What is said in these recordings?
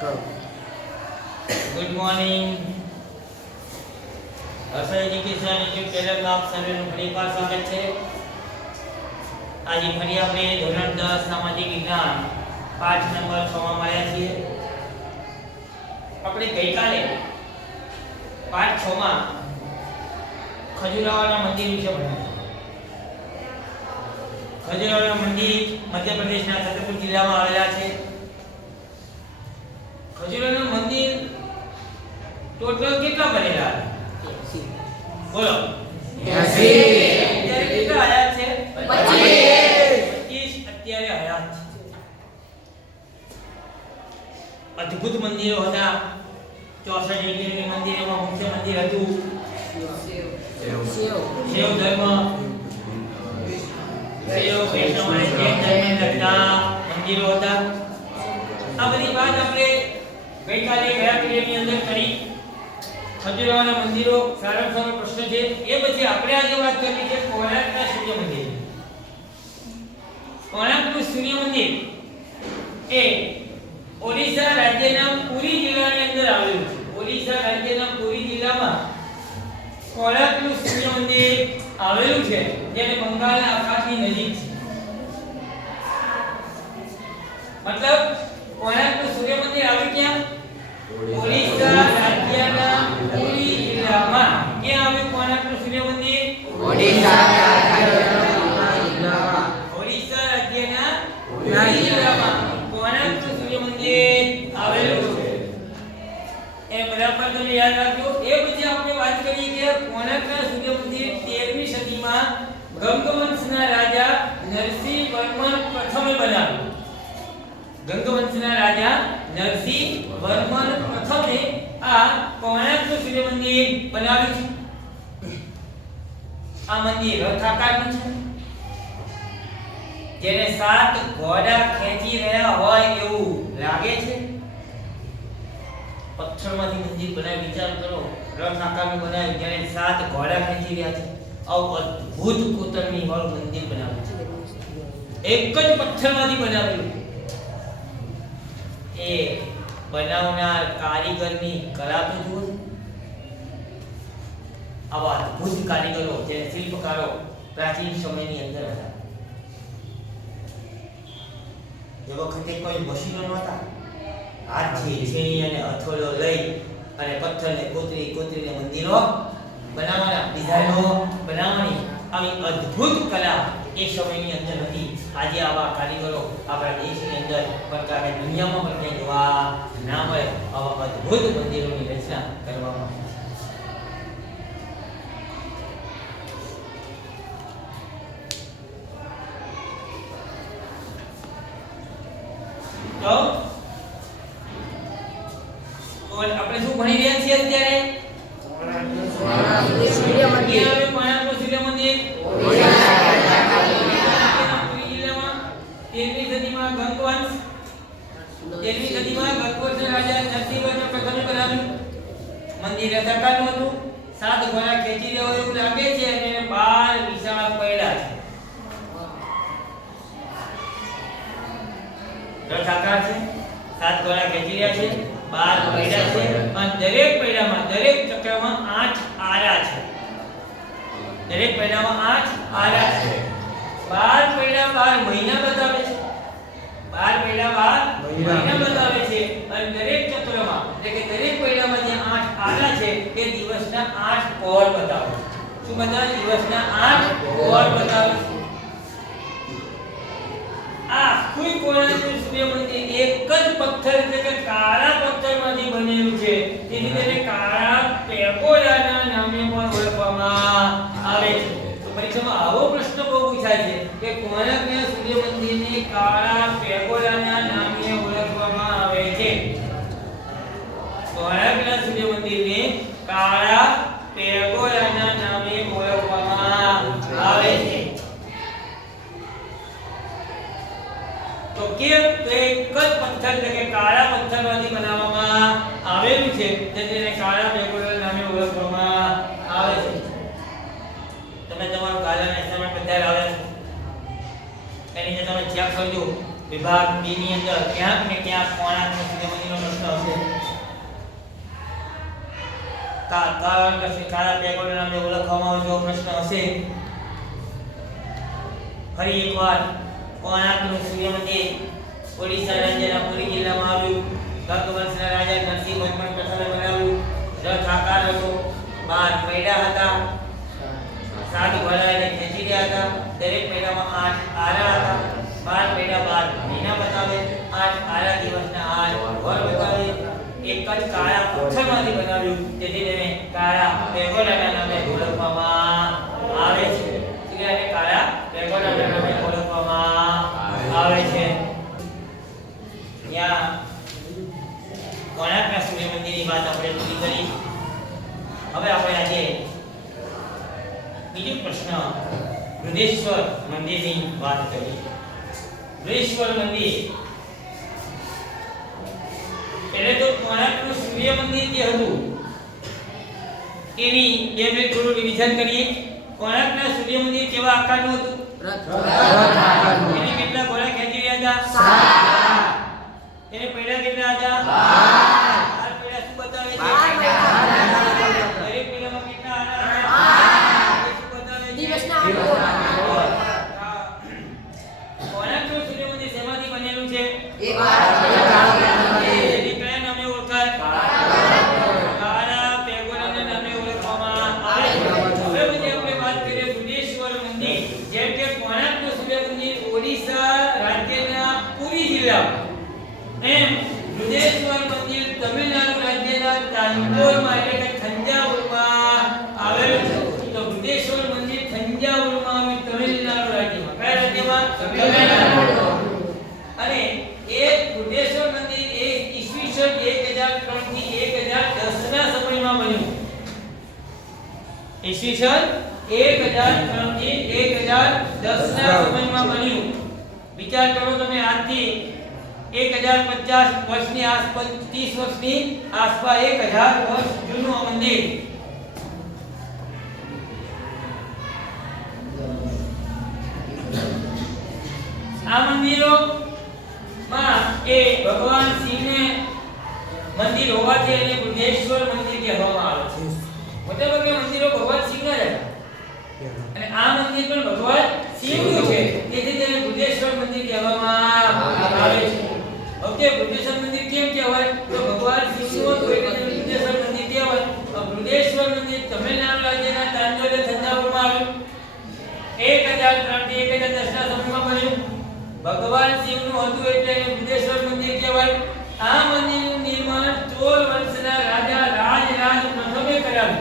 Good morning Harsh education YouTube આપ સર્વેનું ફરી એકવાર સ્વાગત છે. આજે ફરી આપણે ધોરણ દસ સામાજિક વિજ્ઞાન પાઠ નંબર છ માં આવ્યા છીએ. આપણે ગઈકાલે પાઠ છ માં ખજુરાહોના મંદિર વિશે ભણ્યા ખજુરાહોના મંદિર મધ્યપ્રદેશના છત્રપુર જિલ્લામાં આવેલા છે. ખજુરાહોના મંદિર ટોટલ કેટલા બનેલા? બોલો. અત્યારે કેટલા હયાત છે? પચીસ. અત્યારે હયાત છે. અદ્ભુત મંદિરો હતા. ચોસઠ જ્યોતિર્લિંગ મંદિર એમાં મુખ્ય મંદિર હતું. શિવ ધર્મ. મંદિરો હતા. આ બધી વાત આપણે ગઈકાલે ગયા પીરિયડની અંદર કરી ખજુરાહોના મંદિરો સારા સારો પ્રશ્ન છે, એ પછી આપણે આજે વાત કરવી છે કોણાર્કના સૂર્ય મંદિર. કોણાર્કનું સૂર્ય મંદિર એ ઓડિશા રાજ્યના પુરી જિલ્લાની અંદર આવેલું છે. ઓડિશા રાજ્યના પુરી જિલ્લામાં કોણાર્કનું સૂર્ય મંદિર આવેલું છે, જેને બંગાળના અખાતની નજીક છે. મતલબ, કોણાર્કનું સૂર્ય મંદિર આવ્યું ક્યાં? એ તમે યાદ રાખજો એ પછી વાત કરી કે કોણાર્કના સૂર્ય મંદિર 13મી સદીમાં ગંગવંશના રાજા નરસિંહ વર્મન પ્રથમે બનાવ્યું. ગંગવંશના રાજા નરસિંહ વર્મન પ્રથમે આ કોણાર્કનું સૂર્ય મંદિર બનાવ્યું છે. આ મંદિર રથ આકારનું છે. જેને સાત ઘોડા ખેંચી રહ્યા હોય એવું લાગે છે. પથ્થરમાંથી મંદિર બનાવી વિચાર કરો. રથ આકારનું બનાવ્યું જેને સાત ઘોડા ખેંચી રહ્યા છે. આવું અદ્ભુત કોતરણી વાળું મંદિર બનાવ્યું છે. એક જ પથ્થરમાંથી બનાવેલું. એ બનાવનાર કારીગરની કલા તો આવા અદ્ભુત કારીગરો જે શિલ્પકારો પ્રાચીન સમયની અંદર હતા. એ વખતે કોઈ મશીનો નહોતા. હાથથી છીણી અને હથોડો લઈ અને પથ્થરને કોતરી કોતરીને મંદિરો બનાવવાના ડિઝાઇનો બનાવવાની આવી અદ્ભુત કલા એ સમયની અંદર હતી. આજે આવા કારીગરો આપણા દેશની અંદર, પણ દુનિયામાં પણ ક્યાંય જોવા ના મળે આવા અદ્ભુત મંદિરોની રચના કરવામાં આવી છે તો બોલ આપણે શું ભણી રહ્યા છીએ અત્યારે ક્યાં આવ્યું કોણાર્કનું સૂર્ય મંદિર પુરી જિલ્લામાં તેરમી સદીમાં ગંગવંશ તેરમી સદીમાં ગંગવંશના રાજા નરસિંહવર્મન પ્રથમે બનાવ્યું રથાકારનું હતું. સાત ઘોડા ખેંચી રહ્યો એવું લાગે છે અને બાર વિશાળ પૈડા છે. રથાકાર છે, સાત ઘોડા ખેંચી રહ્યા છે, બાર પૈડા છે, અને દરેક પૈડામાં, દરેક ચક્રમાં આઠ આરા છે. દરેક પૈડામાં આઠ આરા છે. બાર પૈડા બાર મહિના બતાવે છે. બાર મહિનામાં મહિના. બતાવે છે. અને દરેક ચક્રમાં એટલે કે દરેક મહિનામાં જે આઠ આરા છે તે દિવસના આઠ કોર બતાવે. શું બતાવે? દિવસના આઠ કોર બતાવે આ કોઈ કોણાર્કનું સૂર્ય મંદિર એક જ પથ્થર એટલે કે કાળા પથ્થરમાંથી બનેલું છે. તેથી તેને કાળા પેગોડાના નામે પણ ઓળખવામાં આવે છે. તો પરીક્ષામાં આવો પ્રશ્ન બહુ પૂછાય છે કે કોણાર્કના સૂર્ય મંદિરને કાળા તો કે તો એક જ પથ્થર એટલે કે કાળા પથ્થરમાંથી બનાવવામાં આવેલું છે તેને કાળા પેગોડલ નામે ઓળખવામાં આવે છે. તમે તમારું કાળા એસાઇનમેન્ટ બધા આવે એની જે તમે ચેક કરજો. વિભાગ બી ની અંદર ક્યાંક ને ક્યાંક કોણાક નો પ્રશ્ન હશે. કાળા પેગોડલ નામે ઓળખવામાં આવે જો પ્રશ્ન હશે. ફરી એકવાર કોણાર્કનું સૂર્ય મંદિર ઓડિશા રાજ્યના પુરી જિલ્લામાં આવ્યું. ગંગવંશના રાજા નરસિંહ વર્મન પ્રથમે બનાવ્યું. રથ આકાર હતો. બાર પૈડા હતા. સાત ઘોડા એને ખેંચી રહ્યા હતા. દરેક પૈડામાં આઠ આરા હતા. બાર પૈડા બાર મહિના બતાવે. આઠ આરા દિવસના આઠ ઘર બતાવે. એક જ કાળા પથ્થરમાંથી બનાવ્યું. તેથી તેને કાળા પેગોડાના નામે ઓળખવામાં આવે છે. આને કાળા પેગોડાના નામે ઓળખવામાં આવે છે. ત્યાં કોણાર્કના સૂર્ય મંદિરની વાત આપણે પૂરી કરી. હવે આપણે આજે બીજો પ્રશ્ન બૃહદેશ્વર મંદિરની વાત કરી બૃહદેશ્વર મંદિર એટલે તો કોણાર્કનું સૂર્ય મંદિર જે હતું, એની બે બે થોડું રિવિઝન કરીએ. કોણાર્કના સૂર્ય મંદિર કેવા આકારનું હતું? એને કેટલા ઘોડા ખેંચી રહ્યા હતા? એને પૈડા કેટલા હતા બાર પૈડા શું બતાવે છે દરેક પૈડામાં કેટલા આના હતા એ શું બતાવે છે દિવસના આઠ ઓર. કોણાર્કનું સૂર્ય મંદિર શેમાંથી બનેલું છે એક વાર એની કયા નામે ઓળખાય કાળા પેગોડાના નામે ઓળખવામાં આવે છે. હવે પછી આપણે વાત કરીએ બૃહદેશ્વર મંદિર જેમ કે કોણાર્કનું સૂર્ય મંદિર ઓડિશા રાજ્યના પુરી જિલ્લામાં એમ બૃહદેશ્વર મંદિર તમિલનાડુ રાજ્યના તાંજોર માટે કે થંજાવુરમાં આવેલું છે તો બૃહદેશ્વર મંદિર થંજાવુરમાં આવેલું તમિલનાડુ રાજ્યમાં કયા રાજ્યમાં તમિલનાડુ અને એ બુદ્ધેશ્વર મંદિર એ ઈસવીસન 1003 થી 1010 ના સમયમાં બન્યું ઈસવીસન 1003 થી 1010 ના સમયમાં બન્યું વિચાર કરો તમે આજથી 1050 વર્ષની આસપાસ 30 વર્ષની આસપાસ 1000 વર્ષ જૂનું આ મંદિર. આ મંદિરો માં એ ભગવાન શિવને મંદિર હોવાથી એને બુદ્ધેશ્વર મંદિર કહેવામાં આવે છે. મોટાભાગે મંદિરો ભગવાન શિવના જ અને આ મંદિર પણ ભગવાન શિવનું છે. તેથી તેને બુદ્ધેશ્વર મંદિર કહેવામાં આવે છે. ઓકે બુદ્ધેશ્વર મંદિર કેમ કહેવાય? તો ભગવાન શિવનું હતું બુદ્ધેશ્વર મંદિર કહેવાય. આ બુદ્ધેશ્વર મંદિર તમિલનાડુ રાજ્યના તાંજોર થંજાવુરમાં આવ્યું. 1003 થી 1010 ના સમયમાં બન્યું. ભગવાન શિવનું હતું એટલે એને બુદ્ધેશ્વર મંદિર કહેવાય. આ મંદિરનું નિર્માણ ચોલ વંશના રાજા રાજરાજ પ્રથમે કરાવ્યું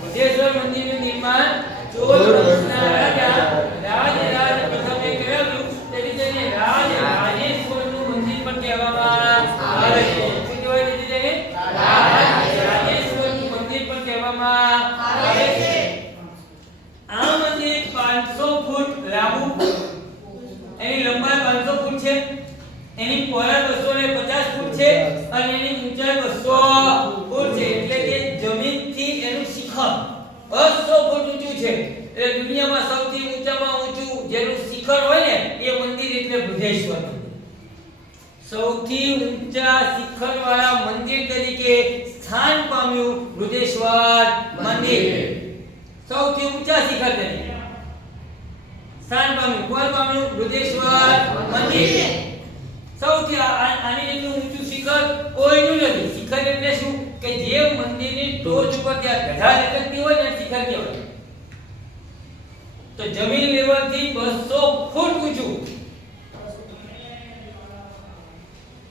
બુદ્ધેશ્વર મંદિરનું નિર્માણ ચોલ વંશના રાજા રાજરાજ પ્રથમે કરાવ્યું તેથી તેને રાજ રાજેશ્વરનું મંદિર પણ કહેવામાં આવે છે શું કહેવાય છે તેને રાજ રાજેશ્વરનું મંદિર પણ કહેવામાં આવે છે આ મંદિર 500 ફૂટ લાંબુ એની લંબાઈ 500 ફૂટ છે? એની પહોળાઈ 250 ફૂટ છે અને એની ઊંચાઈ 200 ફૂટ છે. એટલે કે જમીનથી એનું શિખર 200 ફૂટ ઊંચું છે. એટલે દુનિયામાં સૌથી ઊંચામાં ઊંચું જેનું શિખર હોય ને, એ મંદિર એટલે બુદ્ધેશ્વર. સૌથી ઊંચા શિખર વાળા મંદિર તરીકે સ્થાન પામ્યું બૃહદેશ્વર મંદિર. સૌથી ઊંચા શિખર તરીકે. સ્થાન પામ્યું કોણ પામ્યું બૃહદેશ્વર મંદિર. સૌથી આની જેટલું ઊંચું શિખર કોઈનું નથી. શિખર એટલે શું? કે જે મંદિરની ટોચ ઉપર ત્યાં ગઢા લટકતી હોય ને શિખર કહેવાય. તો જમીન લેવલથી 200 ફૂટ ઊંચું.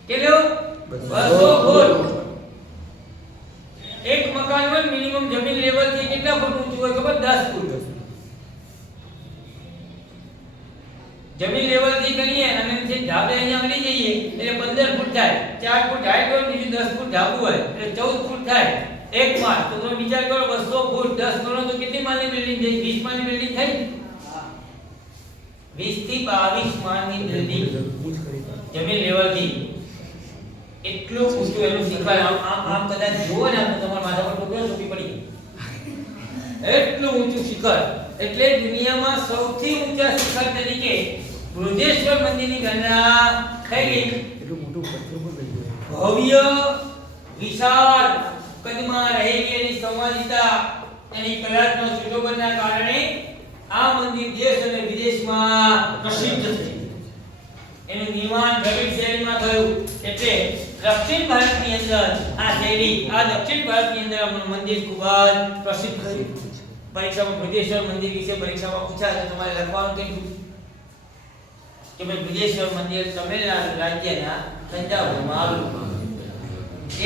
કેટલું? 200 ફૂટ. એક મકાનમાં મિનિમમ જમીન લેવલથી કેટલા ફૂટ ઊંચું હોય ખબર? 10 ફૂટ. ધાબે અહીંયા અડી જઈએ એટલે 15 ફૂટ થાય 4 ફૂટ હાઈટ હોય બીજું 10 ફૂટ ધાબુ હોય એટલે 14 ફૂટ થાય એક માળ તો તમે વિચાર કરો 200 ફૂટ 10 ગણો તો કેટલી માળની બિલ્ડિંગ થઈ 20 માળની બિલ્ડિંગ થઈ 20 થી 22 માળની બિલ્ડિંગ જમીન લેવલથી એટલું ઊંચું એનું શિખર આમ આમ આમ કદાચ જુઓ ને તો તમારા માથા પર ટોપી ટોપી પડી જાય. એટલું ઊંચું શિખર એટલે દુનિયામાં સૌથી ઊંચા શિખર તરીકે બૃહદેશ્વર મંદિરની ગણના થઈ ગઈ ભવ્ય વિશાળ કદમાં રહેલી એની સંવાદિતા એની કલાત્મક સુશોભનના કારણે આ મંદિર દેશ અને વિદેશમાં પ્રસિદ્ધ થયું એનું નિર્માણ દ્રવિડ શૈલીમાં થયું. એટલે દક્ષિણ ભારતની અંદર આ શૈલી આ દક્ષિણ ભારતની અંદર આપણું મંદિર ખૂબ જ પ્રસિદ્ધ થયું. પરીક્ષામાં બૃહદેશ્વર મંદિર વિશે પરીક્ષામાં પૂછાય તો તમારે લખવાનું કેટલું કે ભાઈ બૃહદેશ્વર મંદિર તમિલનાડુ રાજ્યના તંજાવુરમાં આવેલું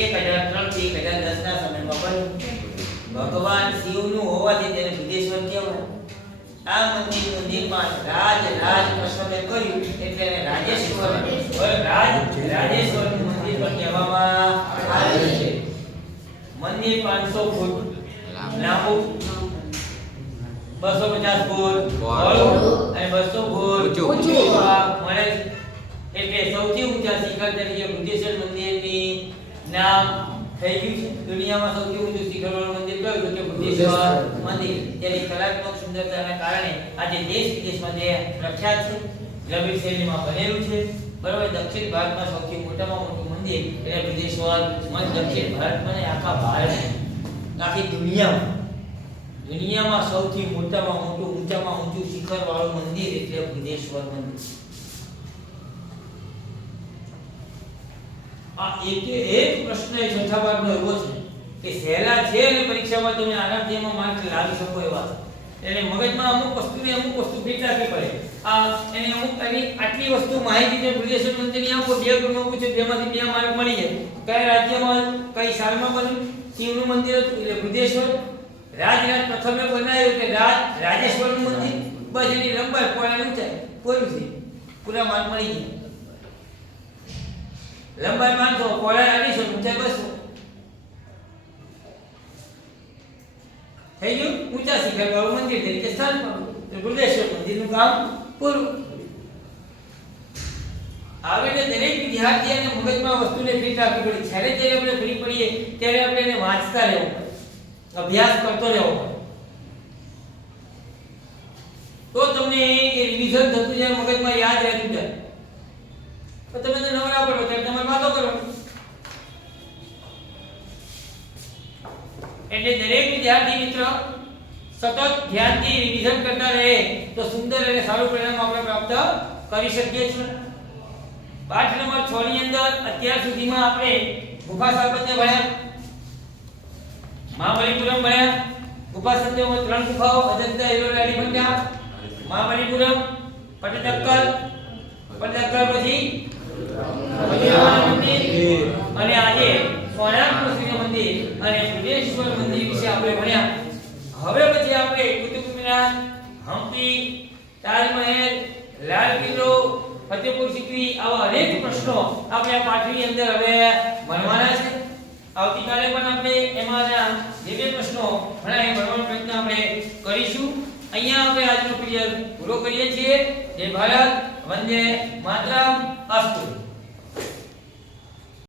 એક હજાર ત્રણથી એક હજાર દસ ના સમયમાં બન્યું ભગવાન શિવનું હોવાથી તેને બૃહદેશ્વર કહેવાય. આ મંદિરનું નિર્માણ રાજ રાજ પ્રસન્ને કર્યું એટલે એને રાજેશ્વર રાજ, રાજેશ્વરનું મંદિર પણ કહેવામાં આવે છે. મંદિર 500 ફૂટ લાંબુ. 250 ફૂટ પહોળું અને 200 ફૂટ. ઊંચું. ઊંચું. મળે એટલે સૌથી ઊંચા શિખર તરીકે બૃહદેશ્વર મંદિરની નામ થઈ ગયું છે. દુનિયામાં સૌથી ઊંચું શિખરવાળું મંદિર કયું? તો કે બૃહદેશ્વર મંદિર. તેની કલાત્મક સુંદરતાના કારણે આજે દેશ વિદેશમાં જે પ્રખ્યાત છે દ્રવિડ શૈલીમાં બનેલું છે. બરાબર દક્ષિણ ભારતમાં સૌથી મોટામાં મોટું મંદિર એટલે મંદિર દક્ષિણ ભારતમાં આખા ભારત આખી દુનિયામાં દુનિયામાં સૌથી મોટામાં મોટું, ઊંચામાં ઊંચું શિખર વાળું મંદિર એટલે ભુવનેશ્વર મંદિર. આ એકે એક પ્રશ્ન એ છઠ્ઠા ભાગનો એવો છે કે સહેલા છે અને પરીક્ષામાં તમે આરામથી એમાં માર્ક લાવી શકો એવા. એટલે મગજમાં અમુક વસ્તુને અમુક વસ્તુ ફિટ રાખવી પડે. આ એને અમુક એની આટલી વસ્તુ માહિતી છે બૃહદેશ્વર મંદિરની આપો બે ગુણમાં પૂછે તેમાંથી બે માર્ક મળી જાય. કયા રાજ્યમાં, કઈ સાલમાં બન્યું? શિવનું મંદિર હતું એટલે બૃહદેશ્વર રાજરાજ પ્રથમે બનાવ્યું કે રાજ રાજેશ્વરનું મંદિર બસ લંબાઈ પોળાની ઊંચાઈ પૂરું છે. પૂરા માન મળી ગયા. લંબાઈ 500 પહોળાઈ 250 ઊંચાઈ બસો. થઈ ગયું? ઊંચા શિખર વાળું મંદિર તરીકે સ્થાન પામ્યું. ગુરુદેશ્વર મંદિરનું કામ પૂરું. આવે દરેક વિદ્યાર્થી અને મગજમાં વસ્તુને ફિટ રાખવી પડે. જ્યારે જ્યારે આપણે ફ્રી પડીએ, ત્યારે આપણે એને વાંચતા રહેવું અભ્યાસ કરતો રહેવો પડે તો તમને એ રિવિઝન થતું જાય, મગજમાં યાદ રહેતું જાય. તો તમે તો નવરા પડો ત્યારે તમારે વાતો કરવાની. એટલે દરેક વિદ્યાર્થી મિત્ર સતત ધ્યાનથી રિવિઝન કરતા રહે, તો સુંદર અને સારું પરિણામ આપણે પ્રાપ્ત કરી શકીએ છીએ. પાઠ નંબર 6 ની અંદર અત્યાર સુધીમાં આપણે ગુફા સ્થાપત્ય ભણ્યા. મહાબલીપુરમ ભણ્યા ગુફા ત્રણ ગુફાઓ, અજંતા એલોરા એલિફન્ટા મહાબલીપુરમ પટદક્કલ પટદક્કલ પછી અને આજે સોનાપુર સૂર્ય મંદિર અને ભુવનેશ્વર મંદિર વિશે આપણે ભણ્યા. હવે પછી આપણે કુતુબ મિનાર હમ્પી, તાજમહેલ, લાલ કિલ્લો, ફતેહપુર સિક્રી આવા અનેક પ્રશ્નો આપણે આ પાઠની અંદર હવે ભણવાના છે. આવતીકાલે પણ આપણે એમાંના જે બે પ્રશ્નો ભણાય ભણવાનો પ્રયત્ન આપણે કરીશું. અહીંયા આપણે આજનો પીરિયડ પૂરો કરીએ છીએ. જય ભારત, વંદે માતરમ, અસ્તુ.